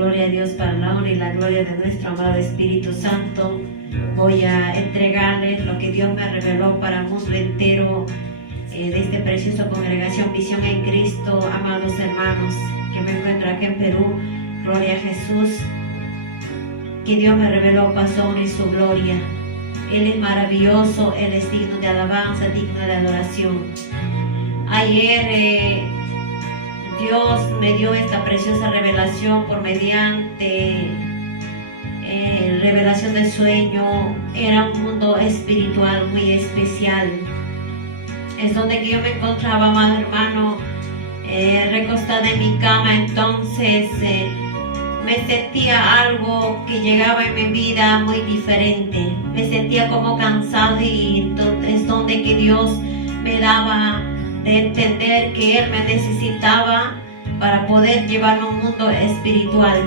gloria a Dios para la honra y la gloria de nuestro amado Espíritu Santo. Voy a entregarles lo que Dios me reveló para el mundo entero de esta preciosa congregación Visión en Cristo, amados hermanos, que me encuentro aquí en Perú. Gloria a Jesús, que Dios me reveló pasó en su gloria. Él es maravilloso, Él es digno de alabanza, digno de adoración. Ayer Dios me dio esta preciosa revelación por mediante revelación del sueño. Era un mundo espiritual muy especial. Es donde que yo me encontraba, amado hermano, recostada en mi cama. Entonces me sentía algo que llegaba en mi vida muy diferente. Me sentía como cansado, y entonces donde que Dios me daba de entender que Él me necesitaba para poder llevarme a un mundo espiritual.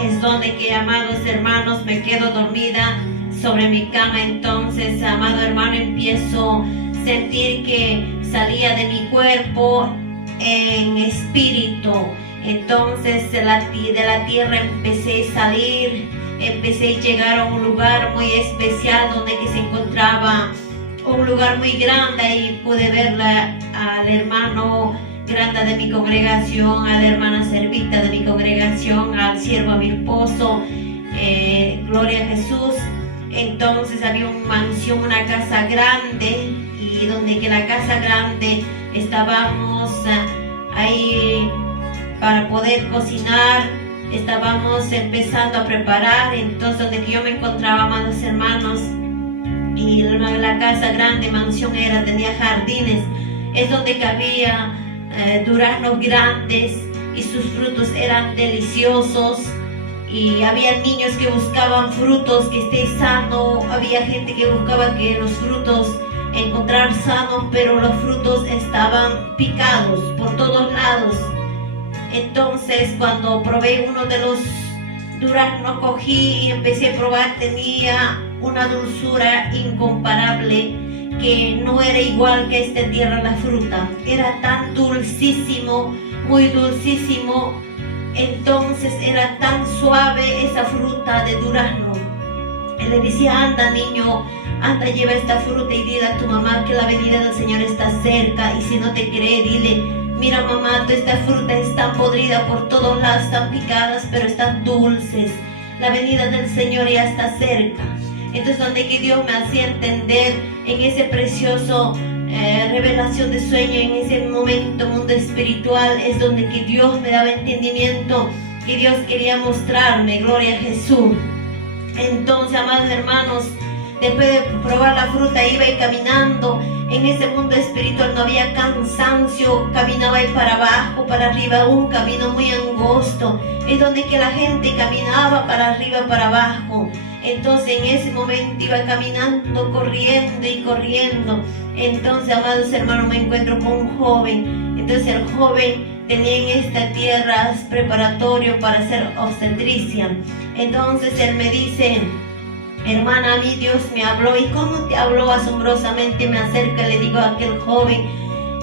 Es donde que, amados hermanos, me quedo dormida sobre mi cama. Entonces, amado hermano, empiezo a sentir que salía de mi cuerpo en espíritu. Entonces de la tierra empecé a salir, empecé a llegar a un lugar muy especial donde que se encontraba un lugar muy grande, y pude ver al hermano grande de mi congregación, a la hermana servita de mi congregación, al siervo, a mi esposo, gloria a Jesús. Entonces había una mansión, una casa grande, y donde que la casa grande estábamos ahí para poder cocinar, estábamos empezando a preparar. Entonces donde que yo me encontraba, amados hermanos, y la casa grande, mansión tenía jardines, es donde que había duraznos grandes y sus frutos eran deliciosos, y había niños que buscaban frutos que estén sanos, había gente que buscaba que los frutos encontrar sanos, pero los frutos estaban picados por todos lados. Entonces cuando probé uno de los duraznos, cogí y empecé a probar, tenía una dulzura incomparable, que no era igual que esta tierra la fruta, era tan dulcísimo, muy dulcísimo. Entonces era tan suave esa fruta de durazno. Él le decía: anda niño, anda, lleva esta fruta y dile a tu mamá que la venida del Señor está cerca, y si no te cree, dile: mira mamá, esta fruta está podrida por todos lados, están picadas, pero están dulces, la venida del Señor ya está cerca. Entonces donde que Dios me hacía entender en ese precioso revelación de sueño, en ese momento mundo espiritual, es donde que Dios me daba entendimiento, que Dios quería mostrarme, gloria a Jesús. Entonces, amados hermanos, después de probar la fruta, iba y caminando en ese mundo espiritual. No había cansancio, caminaba ahí para abajo, para arriba, un camino muy angosto, es donde que la gente caminaba para arriba, para abajo. Entonces en ese momento iba caminando, corriendo y corriendo. Entonces, amados hermanos, me encuentro con un joven. Entonces el joven tenía en esta tierra preparatorio para hacer obstetricia. Entonces él me dice: hermana, a mí Dios me habló. ¿Y cómo te habló? Asombrosamente me acerca, le digo a aquel joven,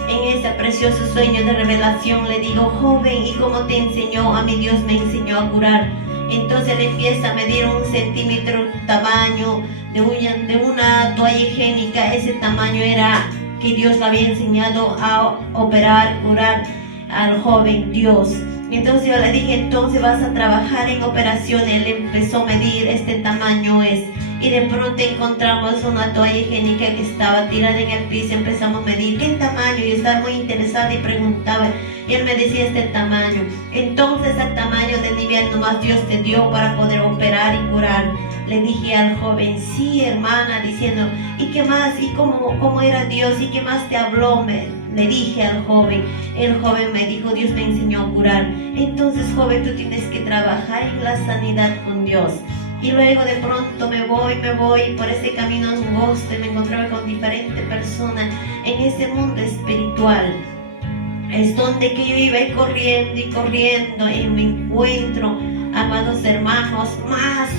en ese precioso sueño de revelación, le digo: joven, ¿y cómo te enseñó? A mí Dios me enseñó a curar. Entonces le empieza a medir 1 centímetro tamaño de una toalla higiénica. Ese tamaño era que Dios le había enseñado a operar, curar al joven Dios. Entonces yo le dije: entonces vas a trabajar en operaciones. Él empezó a medir, este tamaño es. Y de pronto encontramos una toalla higiénica que estaba tirada en el piso. Empezamos a medir qué tamaño. Yo estaba muy interesada y preguntaba, y él me decía: este tamaño. Entonces el tamaño de nivel nomás Dios te dio para poder operar y curar. Le dije al joven: sí hermana, diciendo: ¿y qué más? ¿Y cómo era Dios? ¿Y qué más te habló? Le dije al joven. El joven me dijo: Dios me enseñó a curar. Entonces, joven, tú tienes que trabajar en la sanidad con Dios. Y luego de pronto me voy por ese camino angosto, y me encontraba con diferentes personas en ese mundo espiritual. Es donde que yo iba corriendo y corriendo, y me encuentro, amados hermanos, más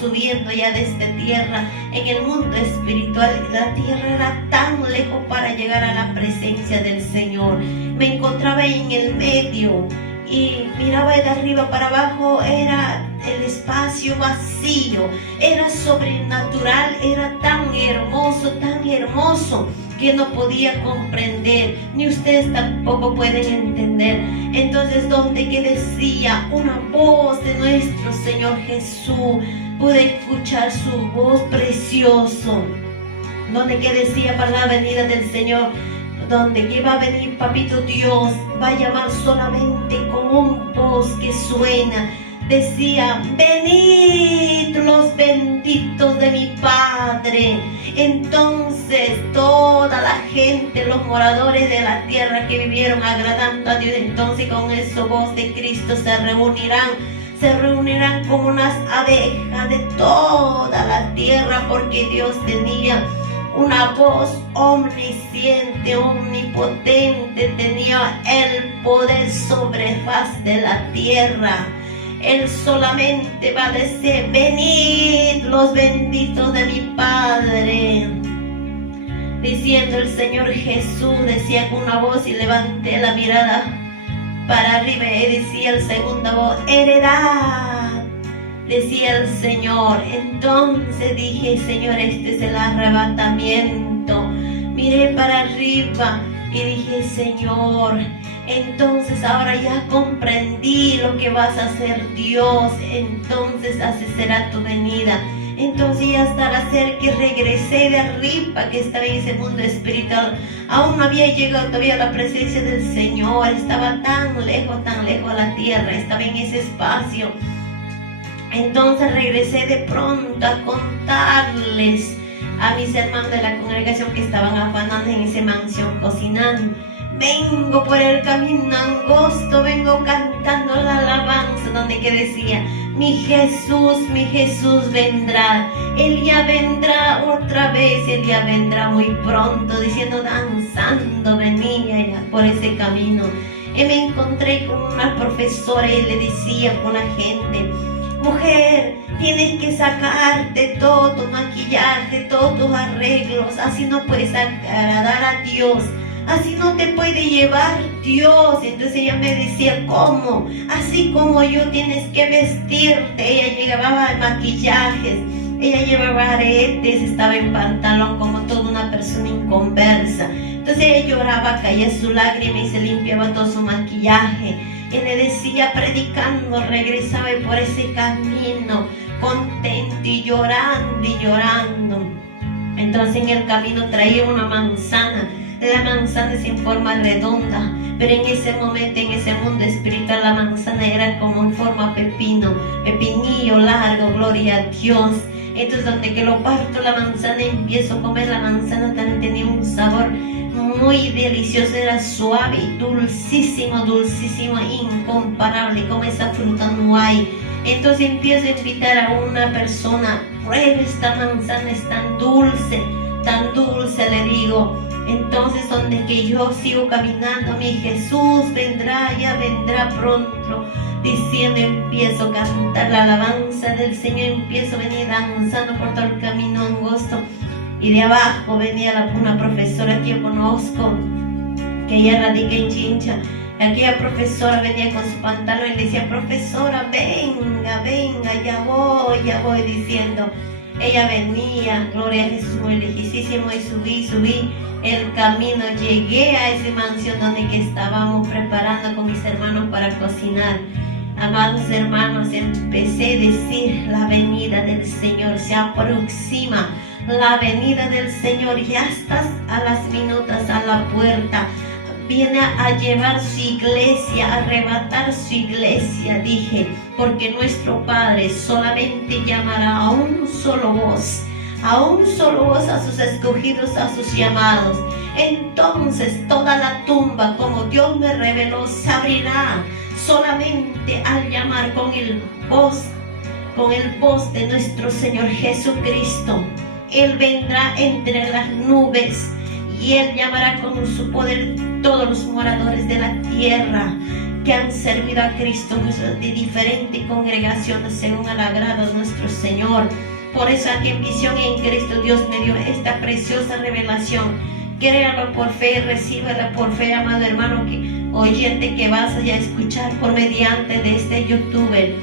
subiendo ya de esta tierra, en el mundo espiritual. La tierra era tan lejos para llegar a la presencia del Señor. Me encontraba en el medio, y miraba de arriba para abajo, era el espacio vacío, era sobrenatural, era tan hermoso, que no podía comprender, ni ustedes tampoco pueden entender. Entonces, donde que decía una voz de nuestro Señor Jesús, pude escuchar su voz precioso, donde que decía para la venida del Señor, donde que iba a venir Papito Dios, va a llamar solamente con un voz que suena. Decía: venid los benditos de mi Padre. Entonces toda la gente, los moradores de la tierra que vivieron agradando a Dios, entonces con esa voz de Cristo se reunirán como unas abejas de toda la tierra, porque Dios tenía una voz omnisciente, omnipotente, tenía el poder sobre faz de la tierra. Él solamente va a decir: venid los benditos de mi Padre. Diciendo el Señor Jesús, decía con una voz, y levanté la mirada para arriba y decía el segunda voz: heredad, decía el Señor. Entonces dije: Señor, este es el arrebatamiento. Miré para arriba y dije: Señor, entonces ahora ya comprendí lo que vas a hacer, Dios. Entonces así será tu venida. Entonces ya hasta la ser que regresé de arriba, que estaba en ese mundo espiritual, aún no había llegado todavía a la presencia del Señor. Estaba tan lejos a la tierra, estaba en ese espacio. Entonces regresé de pronto a contarles a mis hermanos de la congregación que estaban afanando en esa mansión cocinando. Vengo por el camino angosto, vengo cantando la alabanza, donde que decía: mi Jesús vendrá. Él ya vendrá otra vez, Él ya vendrá muy pronto, diciendo, danzando venía ya por ese camino. Y me encontré con una profesora y le decía con la gente: mujer, tienes que sacarte todo tu maquillaje, todos tus arreglos, así no puedes agradar a Dios. Así no te puede llevar Dios. Entonces ella me decía: ¿cómo? Así como yo tienes que vestirte. Ella llevaba maquillajes, ella llevaba aretes, estaba en pantalón como toda una persona inconversa. Entonces ella lloraba, caía su lágrima y se limpiaba todo su maquillaje. Y le decía, predicando, regresaba por ese camino contento y llorando. Entonces en el camino traía una manzana. La manzana es en forma redonda, pero en ese momento, en ese mundo espiritual, la manzana era como en forma pepinillo largo, gloria a Dios. Entonces donde que lo parto la manzana y empiezo a comer la manzana, también tenía un sabor muy delicioso, era suave y dulcísimo, incomparable, como esa fruta no hay. Entonces empiezo a invitar a una persona: prueba esta manzana, es tan dulce, le digo. Entonces donde que yo sigo caminando, mi Jesús vendrá, ya vendrá pronto, diciendo, empiezo a cantar la alabanza del Señor, empiezo a venir danzando por todo el camino angosto. Y de abajo venía una profesora que yo conozco, que ella radica en Chincha. Aquella profesora venía con su pantalón y le decía: profesora, venga, ya voy, diciendo. Ella venía, gloria a Jesús, muy lejísimo, y subí el camino, llegué a esa mansión donde que estábamos preparando con mis hermanos para cocinar. Amados hermanos, empecé a decir: la venida del Señor se aproxima, la venida del Señor, ya estás a las minutos a la puerta. Viene a llevar su iglesia, a arrebatar su iglesia, dije, porque nuestro Padre solamente llamará a un solo voz a sus escogidos, a sus llamados. Entonces toda la tumba, como Dios me reveló, se abrirá solamente al llamar con el voz de nuestro Señor Jesucristo. Él vendrá entre las nubes y Él llamará con su poder todos los moradores de la tierra que han servido a Cristo de diferentes congregaciones según el agrado de nuestro Señor. Por eso aquí en Visión y en Cristo Dios me dio esta preciosa revelación. Créalo por fe, recíbela por fe, amado hermano, que oyente que vas a escuchar por mediante de este youtuber.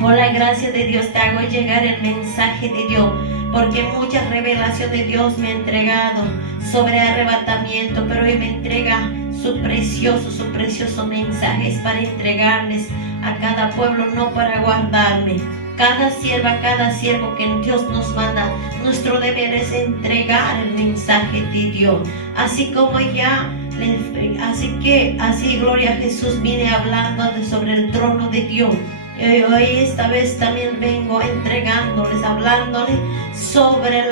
Por la gracia de Dios te hago llegar el mensaje de Dios, porque mucha revelación de Dios me ha entregado sobre arrebatamiento, pero hoy me entrega su precioso mensaje para entregarles a cada pueblo, no para guardarme. Cada sierva, cada siervo que Dios nos manda, nuestro deber es entregar el mensaje de Dios. Así como así gloria a Jesús viene hablando sobre el trono de Dios. Hoy esta vez también vengo entregándoles, hablándoles sobre el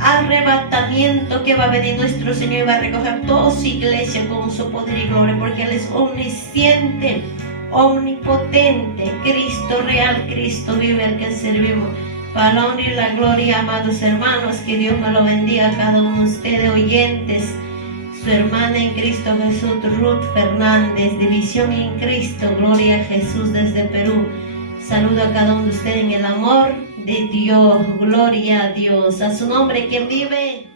arrebatamiento que va a venir nuestro Señor y va a recoger toda su iglesia con su poder y gloria, porque Él es omnisciente, omnipotente, Cristo real, Cristo vive, al que servimos. Para la honra y la gloria, amados hermanos, que Dios me lo bendiga a cada uno de ustedes, oyentes. Su hermana en Cristo Jesús, Ruth Fernández, de Visión en Cristo, gloria a Jesús desde Perú. Saludo a cada uno de ustedes en el amor de Dios, gloria a Dios. A su nombre, quien vive.